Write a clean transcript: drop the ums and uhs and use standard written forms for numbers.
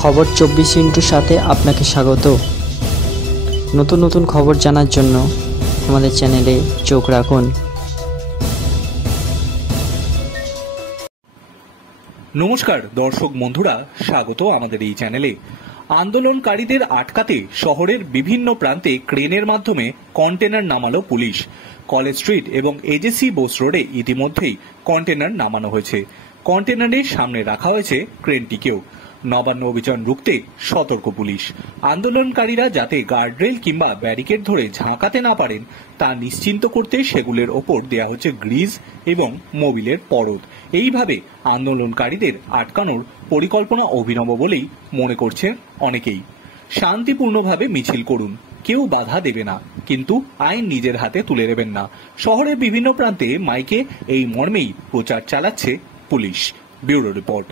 খবর 24 সাথে আপনাকে স্বাগত। নতুন নতুন খবর জানার জন্য আমাদের চ্যানেলে চোখ রাখুন। নমস্কার দর্শক বন্ধুরা, স্বাগত আমাদের এই চ্যানেলে। আন্দোলনকারীদের আটকাতে শহরের বিভিন্ন প্রান্তে ক্রেনের মাধ্যমে কন্টেনার নামালো পুলিশ। কলেজ স্ট্রিট এবং এজেসি বোস রোডে ইতিমধ্যেই কন্টেনার নামানো হয়েছে। কন্টেনারের সামনে রাখা হয়েছে ক্রেনটিকেও। নবান্ন অভিযান রুখতে সতর্ক পুলিশ। আন্দোলনকারীরা যাতে গার্ডরেল কিংবা ব্যারিকেড ধরে ঝাঁকাতে না পারেন তা নিশ্চিন্ত করতে সেগুলোর ওপর দেয়া হচ্ছে গ্রিজ এবং মোবিলের পরত। এইভাবে আন্দোলনকারীদের আটকানোর পরিকল্পনা অভিনব বলেই মনে করছেন অনেকেই। শান্তিপূর্ণভাবে মিছিল করুন, কেউ বাধা দেবে না, কিন্তু আইন নিজের হাতে তুলে নেবেন না। শহরের বিভিন্ন প্রান্তে মাইকে এই মর্মেই প্রচার চালাচ্ছে পুলিশ। Bureau report.